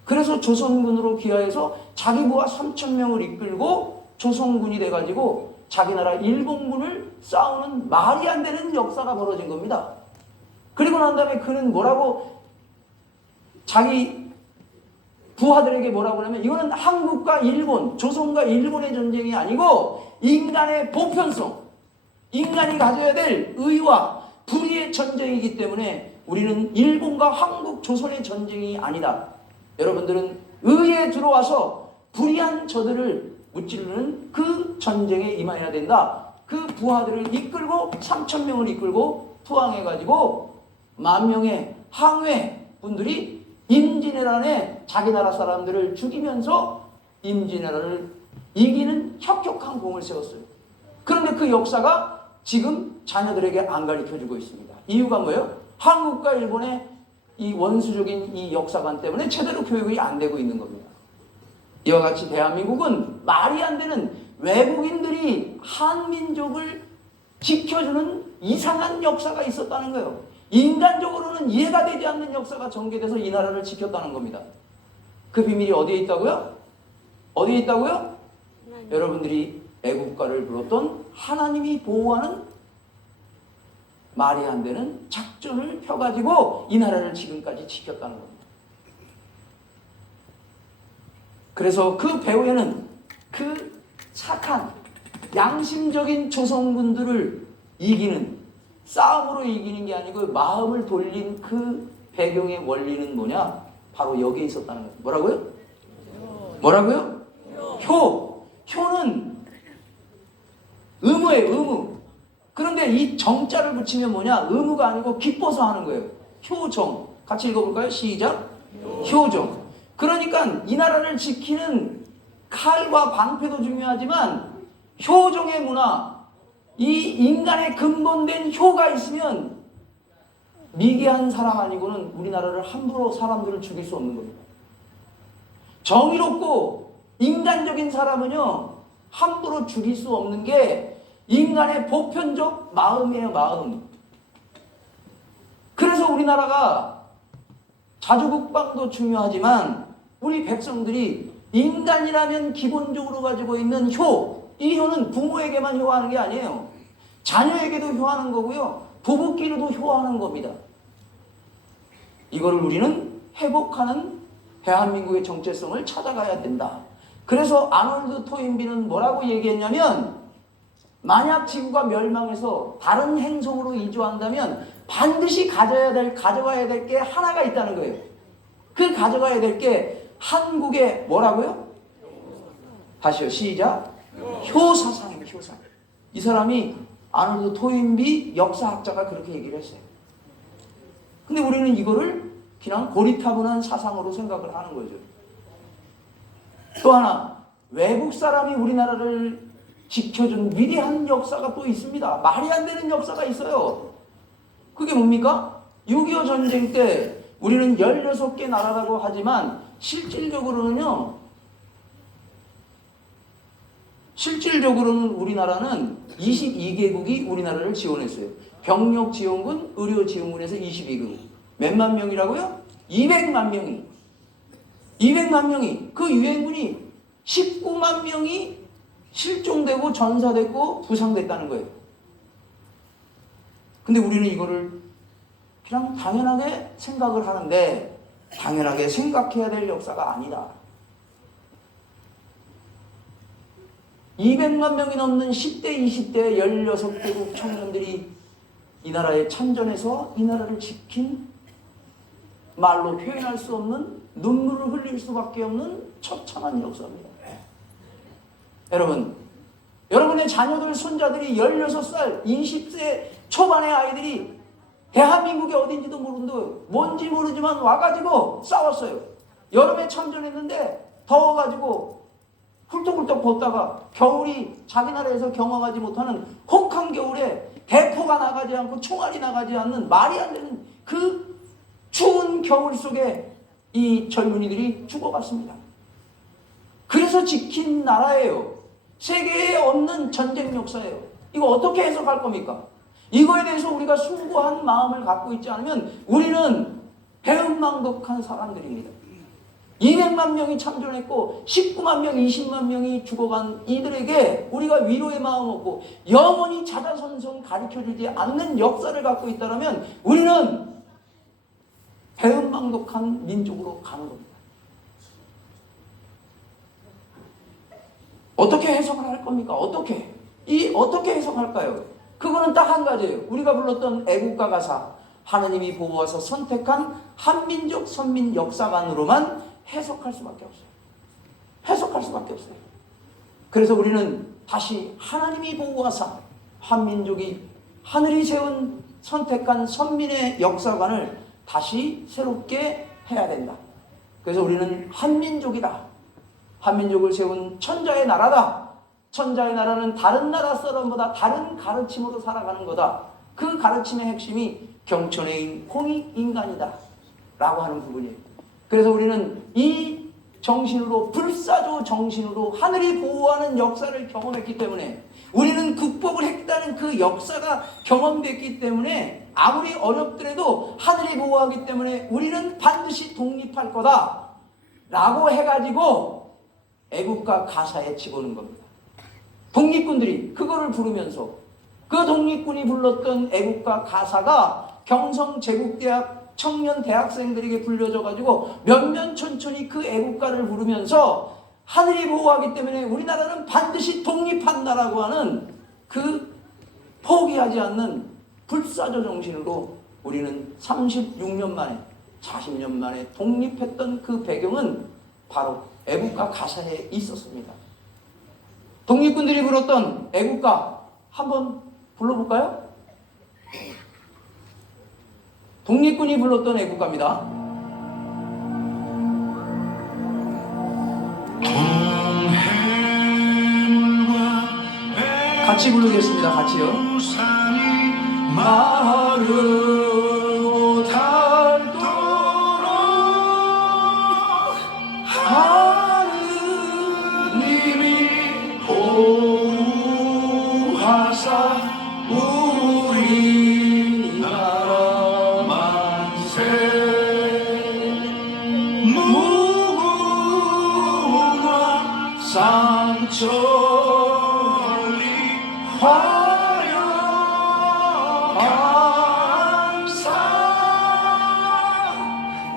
그래서 조선군으로 귀화해서 자기 부하 3,000명을 이끌고 조선군이 돼가지고 자기 나라 일본군을 싸우는 말이 안 되는 역사가 벌어진 겁니다. 그리고 난 다음에 그는 뭐라고 자기 부하들에게 뭐라고 하냐면 이거는 한국과 일본, 조선과 일본의 전쟁이 아니고 인간의 보편성, 인간이 가져야 될 의와 불의의 전쟁이기 때문에 우리는 일본과 한국, 조선의 전쟁이 아니다. 여러분들은 의에 들어와서 불의한 저들을 무찌르는 그 전쟁에 임해야 된다. 그 부하들을 이끌고 3,000명을 이끌고 투항해가지고 10,000명의 항해 분들이 임진왜란에 자기 나라 사람들을 죽이면서 임진왜란을 이기는 혁혁한 공을 세웠어요. 그런데 그 역사가 지금 자녀들에게 안 가르쳐주고 있습니다. 이유가 뭐예요? 한국과 일본의 이 원수적인 이 역사관 때문에 제대로 교육이 안 되고 있는 겁니다. 이와 같이 대한민국은 말이 안 되는 외국인들이 한민족을 지켜주는 이상한 역사가 있었다는 거예요. 인간적으로는 이해가 되지 않는 역사가 전개돼서 이 나라를 지켰다는 겁니다. 그 비밀이 어디에 있다고요? 어디에 있다고요? 여러분들이 애국가를 불렀던 하나님이 보호하는 말이 안 되는 작전을 펴가지고 이 나라를 지금까지 지켰다는 겁니다. 그래서 그 배후에는 그 착한 양심적인 조선군들을 이기는 싸움으로 이기는 게 아니고 마음을 돌린 그 배경의 원리는 뭐냐? 바로 여기에 있었다는 거예요. 뭐라고요? 뭐라고요? 효는 의무예요. 의무. 그런데 이 정자를 붙이면 뭐냐? 의무가 아니고 기뻐서 하는 거예요. 효정. 같이 읽어볼까요? 시작. 효정. 그러니까 이 나라를 지키는 칼과 방패도 중요하지만 효종의 문화, 이 인간의 근본된 효가 있으면 미개한 사람 아니고는 우리나라를 함부로 사람들을 죽일 수 없는 겁니다. 정의롭고 인간적인 사람은요 함부로 죽일 수 없는 게 인간의 보편적 마음이에요. 마음. 그래서 우리나라가 자주국방도 중요하지만 우리 백성들이 인간이라면 기본적으로 가지고 있는 효, 이 효는 부모에게만 효하는 게 아니에요. 자녀에게도 효하는 거고요. 부부끼리도 효하는 겁니다. 이거를 우리는 회복하는 대한민국의 정체성을 찾아가야 된다. 그래서 아놀드 토인비는 뭐라고 얘기했냐면 만약 지구가 멸망해서 다른 행성으로 이주한다면 반드시 가져가야 될 게 하나가 있다는 거예요. 그 가져가야 될 게 한국의 뭐라고요? 다시요. 시작. 효사상입니다. 효상. 이 사람이 아놀드 토인비 역사학자가 그렇게 얘기를 했어요. 근데 우리는 이거를 그냥 고리타분한 사상으로 생각을 하는 거죠. 또 하나, 외국 사람이 우리나라를 지켜준 위대한 역사가 또 있습니다. 말이 안 되는 역사가 있어요. 그게 뭡니까? 6.25 전쟁 때 우리는 16개 나라라고 하지만 실질적으로는 우리나라는 22개국이 우리나라를 지원했어요. 병력 지원군, 의료 지원군에서 22개국. 몇만 명이라고요? 200만 명이. 200만 명이. 그 유엔군이 19만 명이 실종되고 전사됐고 부상됐다는 거예요. 근데 우리는 이거를 그냥 당연하게 생각을 하는데 당연하게 생각해야 될 역사가 아니다. 200만 명이 넘는 10대, 20대 16개국 청년들이 이 나라에 참전해서 이 나라를 지킨 말로 표현할 수 없는 눈물을 흘릴 수밖에 없는 처참한 역사입니다. 여러분, 여러분의 자녀들, 손자들이 16살, 20세 초반의 아이들이 대한민국이 어딘지도 모르는데 뭔지 모르지만 와가지고 싸웠어요. 여름에 참전했는데 더워가지고 훌떡훌떡 벗다가 겨울이 자기 나라에서 경험하지 못하는 혹한 겨울에 대포가 나가지 않고 총알이 나가지 않는 말이 안 되는 그 추운 겨울 속에 이 젊은이들이 죽어갔습니다. 그래서 지킨 나라예요. 세계에 없는 전쟁 역사예요. 이거 어떻게 해석할 겁니까? 이거에 대해서 우리가 숭고한 마음을 갖고 있지 않으면 우리는 배은망덕한 사람들입니다. 200만 명이 참전했고 19만 명, 20만 명이 죽어간 이들에게 우리가 위로의 마음 없고 영원히 자자손손 가르쳐주지 않는 역사를 갖고 있다면 우리는 배은망덕한 민족으로 가는 겁니다. 어떻게 해석을 할 겁니까? 어떻게 해석할까요? 그거는 딱 한 가지예요. 우리가 불렀던 애국가 가사, 하느님이 보호하셔서 선택한 한민족 선민 역사관으로만 해석할 수밖에 없어요. 해석할 수밖에 없어요. 그래서 우리는 다시 하나님이 보호하사 한민족이 하늘이 세운 선택한 선민의 역사관을 다시 새롭게 해야 된다. 그래서 우리는 한민족이다. 한민족을 세운 천자의 나라다. 천자의 나라는 다른 나라 사람보다 다른 가르침으로 살아가는 거다. 그 가르침의 핵심이 경천의 홍익인간이다 라고 하는 부분이에요. 그래서 우리는 이 정신으로, 불사조 정신으로 하늘이 보호하는 역사를 경험했기 때문에, 우리는 극복을 했다는 그 역사가 경험됐기 때문에 아무리 어렵더라도 하늘이 보호하기 때문에 우리는 반드시 독립할 거다 라고 해가지고 애국가 가사에 집어넣은 겁니다. 독립군들이 그거를 부르면서 그 독립군이 불렀던 애국가 가사가 경성제국대학 청년 대학생들에게 불려져가지고 면면천천히 그 애국가를 부르면서 하늘이 보호하기 때문에 우리나라는 반드시 독립한다라고 하는 그 포기하지 않는 불사조 정신으로 우리는 36년 만에 40년 만에 독립했던 그 배경은 바로 애국가 가사에 있었습니다. 독립군들이 불렀던 애국가 한번 불러볼까요? 독립군이 불렀던 애국가입니다. 같이 부르겠습니다. 같이요. 마르고 닳도록 하느님이 보호하사 우리나라 만세 무궁화 상천리 화려함사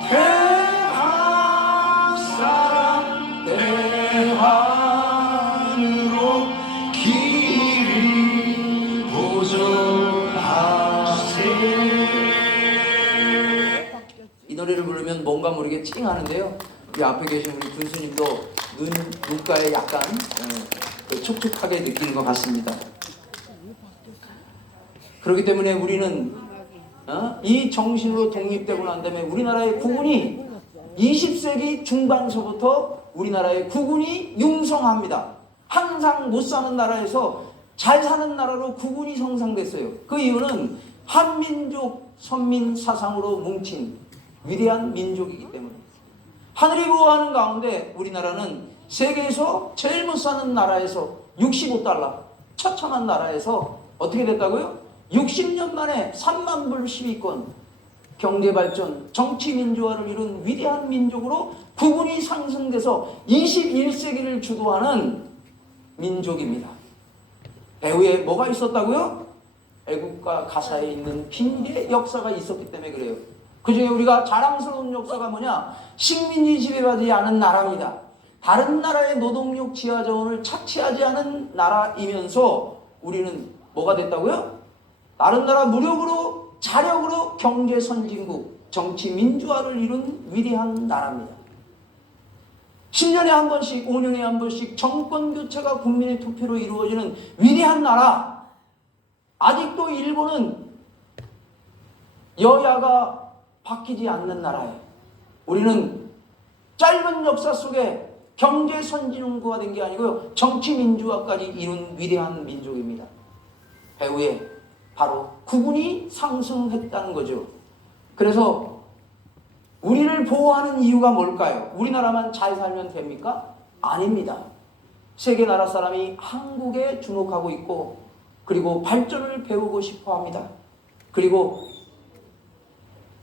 대한사람 대한으로 길이 보존하세. 이 노래를 부르면 뭔가 모르게 찡 하는데요. 이 앞에 계신 우리 군수님도 눈가에 약간 촉촉하게 느끼는 것 같습니다. 그렇기 때문에 우리는 이 정신으로 독립되고 난 다음에 우리나라의 국군이 20세기 중반서부터 우리나라의 국군이 융성합니다. 항상 못 사는 나라에서 잘 사는 나라로 국군이 성장됐어요. 그 이유는 한민족 선민 사상으로 뭉친 위대한 민족이기 때문에. 하늘이 보호하는 가운데 우리나라는 세계에서 제일 못 사는 나라에서 65달러 처참한 나라에서 어떻게 됐다고요? 60년 만에 3만 불 시위권, 경제발전, 정치민주화를 이룬 위대한 민족으로 국군이 상승돼서 21세기를 주도하는 민족입니다. 배후에 뭐가 있었다고요? 애국가 가사에 있는 비밀의 역사가 있었기 때문에 그래요. 그 중에 우리가 자랑스러운 역사가 뭐냐? 식민지 지배받지 않은 나라입니다. 다른 나라의 노동력 지하자원을 착취하지 않은 나라이면서 우리는 뭐가 됐다고요? 다른 나라 무력으로 자력으로 경제 선진국, 정치 민주화를 이룬 위대한 나라입니다. 10년에 한 번씩, 5년에 한 번씩 정권 교체가 국민의 투표로 이루어지는 위대한 나라. 아직도 일본은 여야가 바뀌지 않는 나라예요. 우리는 짧은 역사 속에 경제 선진국가 된 게 아니고요, 정치 민주화까지 이룬 위대한 민족입니다. 배후에 바로 국군이 상승했다는 거죠. 그래서 우리를 보호하는 이유가 뭘까요? 우리나라만 잘 살면 됩니까? 아닙니다. 세계 나라 사람이 한국에 주목하고 있고, 그리고 발전을 배우고 싶어 합니다. 그리고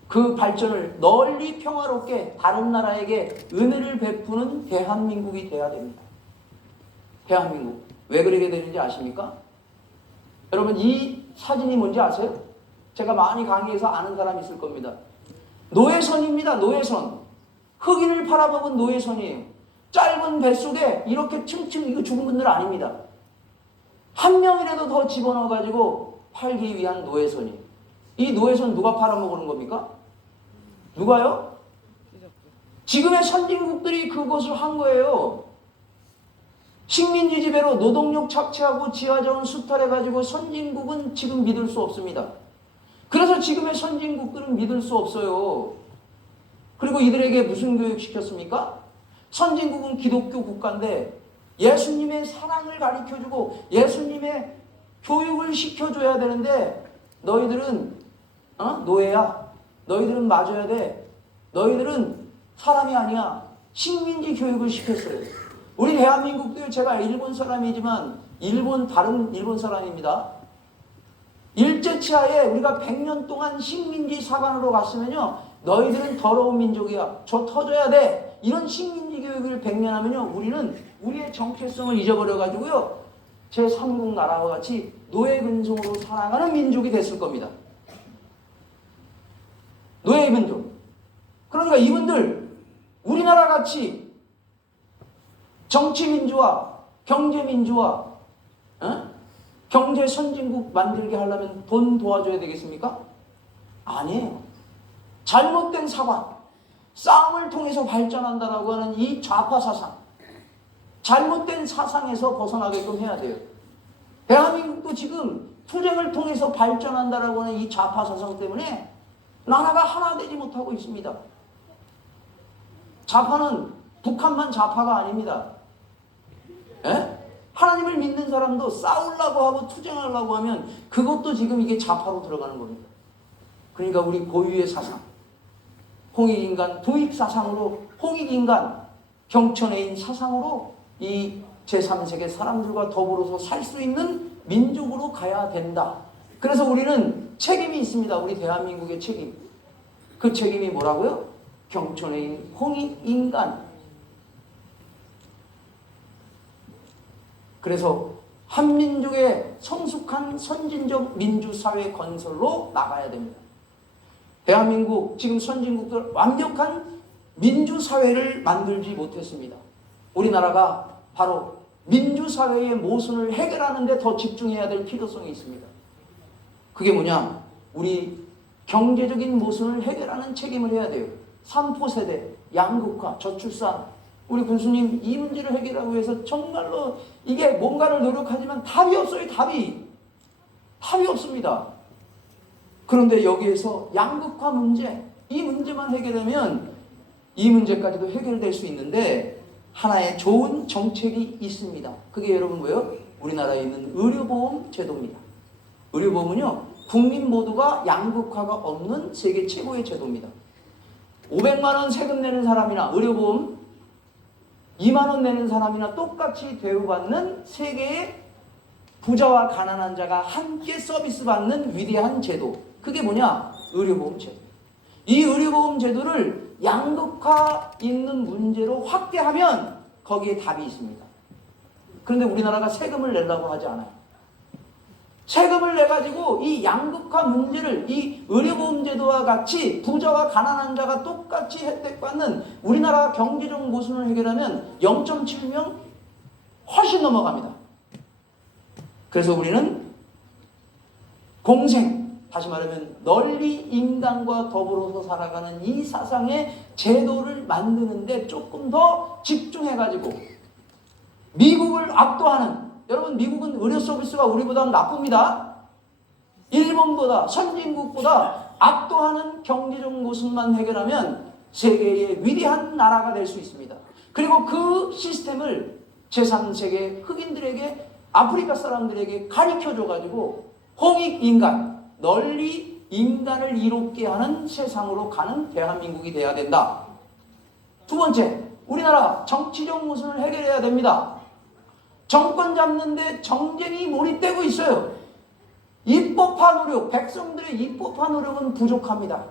그 발전을 널리 평화롭게 다른 나라에게 은혜를 베푸는 대한민국이 돼야 됩니다. 대한민국. 왜 그러게 되는지 아십니까? 여러분, 이 사진이 뭔지 아세요? 제가 많이 강의해서 아는 사람 있을 겁니다. 노예선입니다. 노예선. 흑인을 팔아먹은 노예선이에요. 짧은 뱃속에 이렇게 층층, 이거 죽은 분들 아닙니다. 한 명이라도 더 집어넣어가지고 팔기 위한 노예선이에요. 이 노예선 누가 팔아먹는 겁니까? 누가요? 지금의 선진국들이 그것을 한 거예요. 식민지 지배로 노동력 착취하고 지하자원 수탈해가지고 선진국은 지금 믿을 수 없습니다. 그래서 지금의 선진국들은 믿을 수 없어요. 그리고 이들에게 무슨 교육 시켰습니까? 선진국은 기독교 국가인데 예수님의 사랑을 가르쳐주고 예수님의 교육을 시켜줘야 되는데 너희들은 노예야. 너희들은 맞아야 돼. 너희들은 사람이 아니야. 식민지 교육을 시켰어요. 우리 대한민국도 제가 일본 사람이지만 다른 일본 사람입니다. 일제치하에 우리가 100년 동안 식민지 사관으로 갔으면요, 너희들은 더러운 민족이야. 저 터져야 돼. 이런 식민지 교육을 100년 하면요, 우리는 우리의 정체성을 잊어버려가지고요, 제3국 나라와 같이 노예 근성으로 살아가는 민족이 됐을 겁니다. 노예 민족. 그러니까 이분들 우리나라 같이 정치 민주화, 경제 민주화, 경제 선진국 만들게 하려면 돈 도와줘야 되겠습니까? 아니에요. 잘못된 사관, 싸움을 통해서 발전한다라고 하는 이 좌파 사상, 잘못된 사상에서 벗어나게끔 해야 돼요. 대한민국도 지금 투쟁을 통해서 발전한다라고 하는 이 좌파 사상 때문에 나라가 하나 되지 못하고 있습니다. 좌파는 북한만 좌파가 아닙니다. 예? 하나님을 믿는 사람도 싸우려고 하고 투쟁하려고 하면 그것도 지금 이게 좌파로 들어가는 겁니다. 그러니까 우리 고유의 사상, 홍익인간 도익 사상으로, 홍익인간 경천외인 사상으로 이 제3세계 사람들과 더불어서 살 수 있는 민족으로 가야 된다. 그래서 우리는 책임이 있습니다. 우리 대한민국의 책임. 그 책임이 뭐라고요? 경천외인 홍익인간. 그래서 한민족의 성숙한 선진적 민주사회 건설로 나가야 됩니다. 대한민국 지금 선진국들 완벽한 민주사회를 만들지 못했습니다. 우리나라가 바로 민주사회의 모순을 해결하는 데 더 집중해야 될 필요성이 있습니다. 그게 뭐냐? 우리 경제적인 모순을 해결하는 책임을 해야 돼요. 3포 세대, 양극화, 저출산. 우리 군수님 이 문제를 해결하기 위해서 정말로 이게 뭔가를 노력하지만 답이 없어요. 답이 없습니다. 그런데 여기에서 양극화 문제, 이 문제만 해결되면 이 문제까지도 해결될 수 있는데 하나의 좋은 정책이 있습니다. 그게 여러분 뭐예요? 우리나라에 있는 의료보험 제도입니다. 의료보험은요, 국민 모두가 양극화가 없는 세계 최고의 제도입니다. 500만 원 세금 내는 사람이나 의료보험 2만 원 내는 사람이나 똑같이 대우받는 세계의 부자와 가난한 자가 함께 서비스 받는 위대한 제도. 그게 뭐냐? 의료보험 제도. 이 의료보험 제도를 양극화 있는 문제로 확대하면 거기에 답이 있습니다. 그런데 우리나라가 세금을 내려고 하지 않아요. 세금을 내가지고 이 양극화 문제를 이 의료보험 제도와 같이 부자와 가난한 자가 똑같이 혜택받는 우리나라 경제적 모순을 해결하면 0.7명 훨씬 넘어갑니다. 그래서 우리는 공생, 다시 말하면 널리 인간과 더불어서 살아가는 이 사상의 제도를 만드는데 조금 더 집중해가지고 미국을 압도하는, 여러분 미국은 의료 서비스가 우리보다 나쁩니다. 일본보다, 선진국보다 압도하는 경제적 모순만 해결하면 세계의 위대한 나라가 될 수 있습니다. 그리고 그 시스템을 제3세계 흑인들에게, 아프리카 사람들에게 가르쳐줘가지고 홍익인간, 널리 인간을 이롭게 하는 세상으로 가는 대한민국이 돼야 된다. 두 번째, 우리나라 정치적 모순을 해결해야 됩니다. 정권 잡는데 정쟁이 몰입되고 있어요. 입법화 노력, 백성들의 입법화 노력은 부족합니다.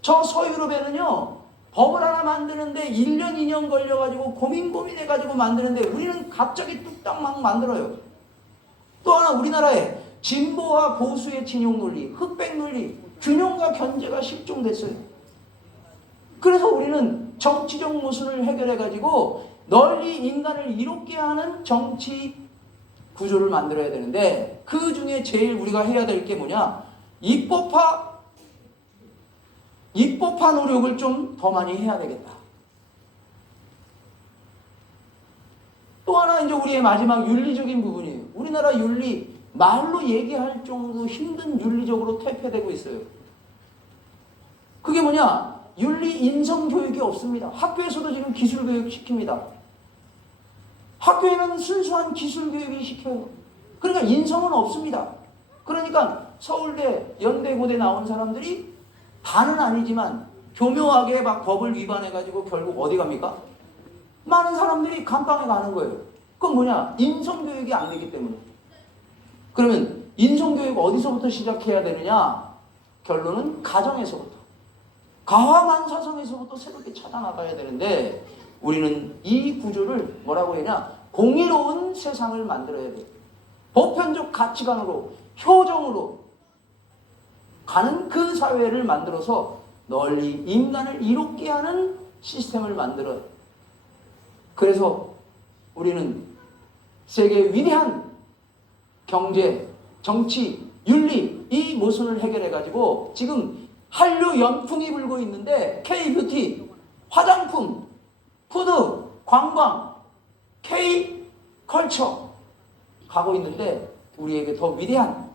저 서유럽에는요, 법을 하나 만드는데 1년, 2년 걸려가지고 고민해가지고 만드는데 우리는 갑자기 뚝딱 막 만들어요. 또 하나 우리나라에 진보와 보수의 진영 논리, 흑백 논리, 균형과 견제가 실종됐어요. 그래서 우리는 정치적 모순을 해결해가지고 널리 인간을 이롭게 하는 정치 구조를 만들어야 되는데 그 중에 제일 우리가 해야 될 게 뭐냐? 입법화 노력을 좀 더 많이 해야 되겠다. 또 하나 이제 우리의 마지막 윤리적인 부분이에요. 우리나라 윤리 말로 얘기할 정도로 힘든 윤리적으로 퇴폐되고 있어요. 그게 뭐냐? 윤리 인성 교육이 없습니다. 학교에서도 지금 기술 교육 시킵니다. 학교에는 순수한 기술 교육이 시켜요. 그러니까 인성은 없습니다. 그러니까 서울대, 연대, 고대 나온 사람들이 다는 아니지만 교묘하게 막 법을 위반해가지고 결국 어디 갑니까? 많은 사람들이 감방에 가는 거예요. 그건 뭐냐? 인성 교육이 안 되기 때문에. 그러면 인성 교육 어디서부터 시작해야 되느냐? 결론은 가정에서부터. 가화만사성에서부터 새롭게 찾아나가야 되는데 우리는 이 구조를 뭐라고 해야 공의로운 세상을 만들어야 돼요. 보편적 가치관으로, 효정으로 가는 그 사회를 만들어서 널리 인간을 이롭게 하는 시스템을 만들어요. 그래서 우리는 세계의 위대한 경제, 정치, 윤리 이 모순을 해결해가지고 지금 한류 연풍이 불고 있는데 K-뷰티, 화장품, 푸드, 관광, K-컬처 가고 있는데 우리에게 더 위대한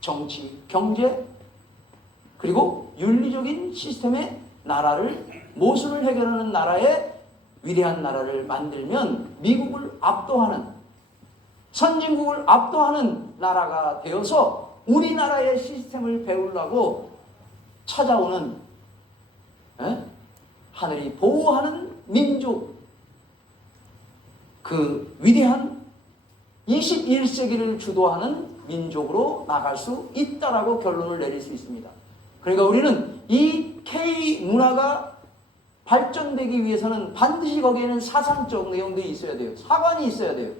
정치, 경제 그리고 윤리적인 시스템의 나라를 모순을 해결하는 나라의 위대한 나라를 만들면 미국을 압도하는, 선진국을 압도하는 나라가 되어서 우리나라의 시스템을 배우려고 찾아오는 하늘이 보호하는 민족, 그 위대한 21세기를 주도하는 민족으로 나갈 수 있다라고 결론을 내릴 수 있습니다. 그러니까 우리는 이 K 문화가 발전되기 위해서는 반드시 거기에는 사상적 내용도 있어야 돼요. 사관이 있어야 돼요.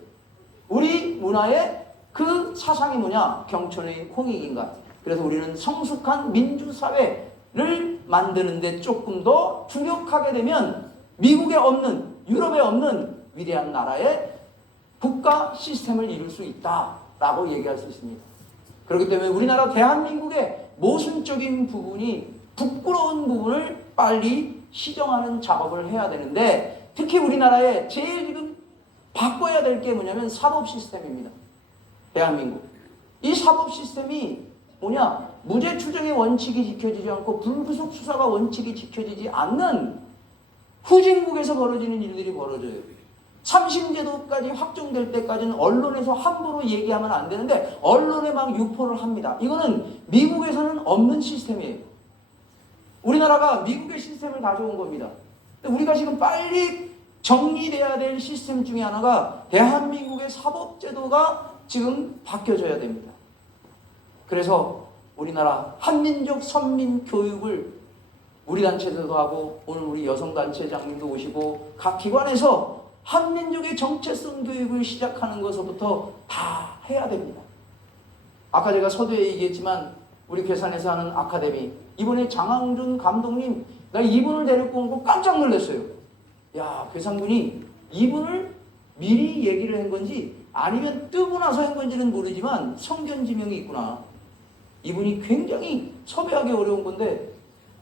우리 문화의 그 사상이 뭐냐? 경천의 홍익인간. 그래서 우리는 성숙한 민주사회를 만드는데 조금 더 주력하게 되면 미국에 없는, 유럽에 없는 위대한 나라의 국가 시스템을 이룰 수 있다라고 얘기할 수 있습니다. 그렇기 때문에 우리나라 대한민국의 모순적인 부분이, 부끄러운 부분을 빨리 시정하는 작업을 해야 되는데, 특히 우리나라에 제일 지금 바꿔야 될 게 뭐냐면 사법 시스템입니다. 대한민국. 이 사법 시스템이 뭐냐? 무죄 추정의 원칙이 지켜지지 않고 불구속 수사가 원칙이 지켜지지 않는 후진국에서 벌어지는 일들이 벌어져요. 삼심제도까지 확정될 때까지는 언론에서 함부로 얘기하면 안 되는데 언론에 막 유포를 합니다. 이거는 미국에서는 없는 시스템이에요. 우리나라가 미국의 시스템을 가져온 겁니다. 우리가 지금 빨리 정리돼야 될 시스템 중에 하나가 대한민국의 사법제도가 지금 바뀌어져야 됩니다. 그래서 우리나라 한민족 선민 교육을 우리 단체에서도 하고, 오늘 우리 여성단체장님도 오시고 각 기관에서 한민족의 정체성 교육을 시작하는 것부터 다 해야 됩니다. 아까 제가 서두에 얘기했지만 우리 괴산에서 하는 아카데미, 이번에 장항준 감독님, 나 이분을 데리고 온 거 깜짝 놀랐어요. 야, 괴산군이 이분을 미리 얘기를 한 건지 아니면 뜨고 나서 한 건지는 모르지만 성견지명이 있구나. 이분이 굉장히 섭외하기 어려운 건데,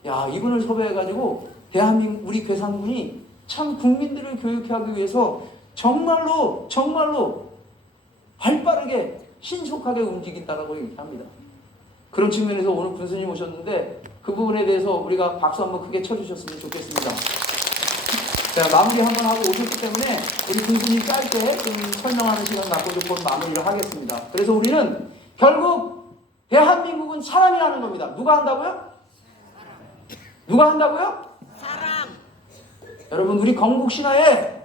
야, 이분을 섭외해가지고 대한민국 우리 괴산군이 참 국민들을 교육하기 위해서 정말로 발빠르게 신속하게 움직인다라고 얘기합니다. 그런 측면에서 오늘 군수님 오셨는데 그 부분에 대해서 우리가 박수 한번 크게 쳐주셨으면 좋겠습니다. 자, 마무리 한번 하고 오셨기 때문에 우리 군수님 짧게 좀 설명하는 시간 갖고 좀 마무리를 하겠습니다. 그래서 우리는 결국 대한민국은 사람이 하는 겁니다. 누가 한다고요? 누가 한다고요? 사람. 여러분, 우리 건국신화에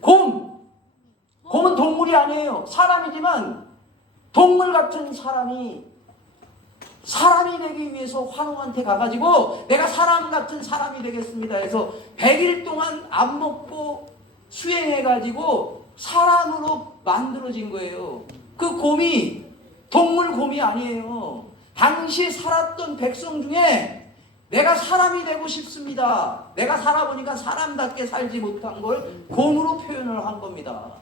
곰은 동물이 아니에요. 사람이지만 동물 같은 사람이 되기 위해서 환웅한테 가가지고 내가 사람 같은 사람이 되겠습니다 해서 100일 동안 안 먹고 수행해가지고 사람으로 만들어진 거예요. 그 곰이 동물 곰이 아니에요. 당시 살았던 백성 중에 내가 사람이 되고 싶습니다. 내가 살아보니까 사람답게 살지 못한 걸 곰으로 표현을 한 겁니다.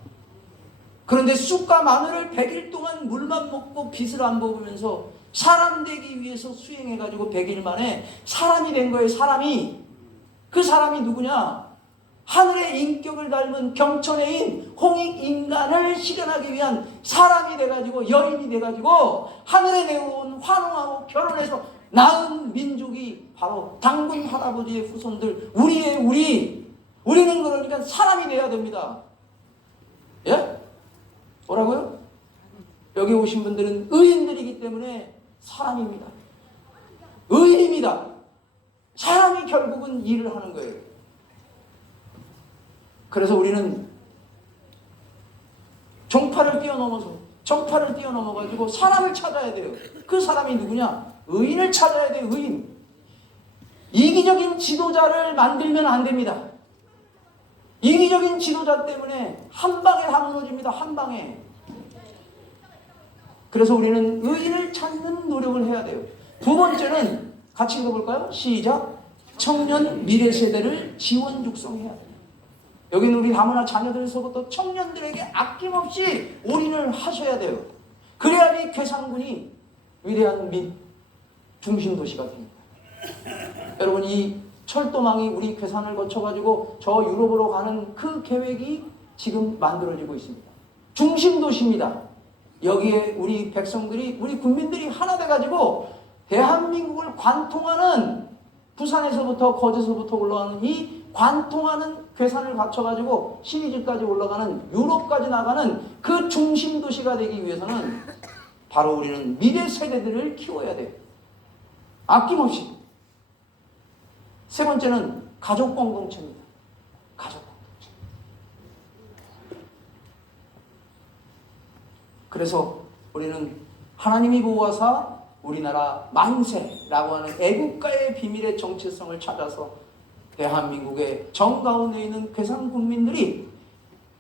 그런데 쑥과 마늘을 100일 동안 물만 먹고 빛을 안 먹으면서 사람 되기 위해서 수행해가지고 100일 만에 사람이 된 거예요. 사람이. 그 사람이 누구냐? 하늘의 인격을 닮은 경천의 홍익인간을 실현하기 위한 사람이 돼가지고, 여인이 돼가지고 하늘에 내려온 환웅하고 결혼해서 낳은 민족이 바로 당군 할아버지의 후손들, 우리는 그러니까 사람이 돼야 됩니다. 예? 뭐라고요? 여기 오신 분들은 의인들이기 때문에 사람입니다. 의인입니다. 사람이 결국은 일을 하는 거예요. 그래서 우리는 정파를 뛰어넘어가지고 사람을 찾아야 돼요. 그 사람이 누구냐? 의인을 찾아야 돼요. 의인. 이기적인 지도자를 만들면 안 됩니다. 이기적인 지도자 때문에 한 방에 다 무너집니다. 한 방에. 그래서 우리는 의인을 찾는 노력을 해야 돼요. 두 번째는 같이 읽어볼까요? 시작. 청년 미래 세대를 지원 육성해야 돼요. 여기는 우리 다문화 자녀들서부터 청년들에게 아낌없이 올인을 하셔야 돼요. 그래야지 괴산군이 위대한 중심도시가 됩니다. 여러분, 이 철도망이 우리 괴산을 거쳐가지고 저 유럽으로 가는 그 계획이 지금 만들어지고 있습니다. 중심도시입니다. 여기에 우리 백성들이, 우리 국민들이 하나 돼가지고 대한민국을 관통하는 부산에서부터 거제서부터 올라가는 이 관통하는 괴산을 갖춰가지고 신의주까지 올라가는 유럽까지 나가는 그 중심 도시가 되기 위해서는 바로 우리는 미래 세대들을 키워야 돼요. 아낌없이. 세 번째는 가족 공동체입니다. 가족 공동체. 그래서 우리는 하나님이 보호하사 우리나라 만세라고 하는 애국가의 비밀의 정체성을 찾아서 대한민국의 정가운데 있는 괴산 군민들이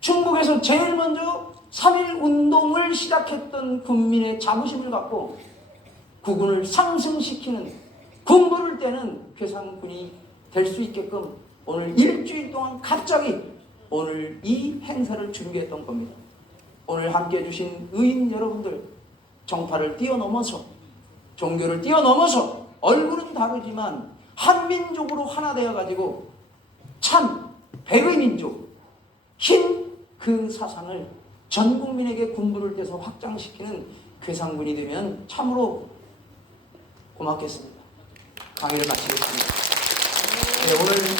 중국에서 제일 먼저 3.1 운동을 시작했던 군민의 자부심을 갖고 국군을 상승시키는 군부를 떼는 괴산군이 될 수 있게끔 오늘 일주일 동안 갑자기 오늘 이 행사를 준비했던 겁니다. 오늘 함께 해주신 의인 여러분들, 정파를 뛰어넘어서 종교를 뛰어넘어서 얼굴은 다르지만 한민족으로 하나 되어가지고 참 백의 민족, 흰 그 사상을 전 국민에게 군부를 떼서 확장시키는 괴산군이 되면 참으로 고맙겠습니다. 강의를 마치겠습니다. 네, 오늘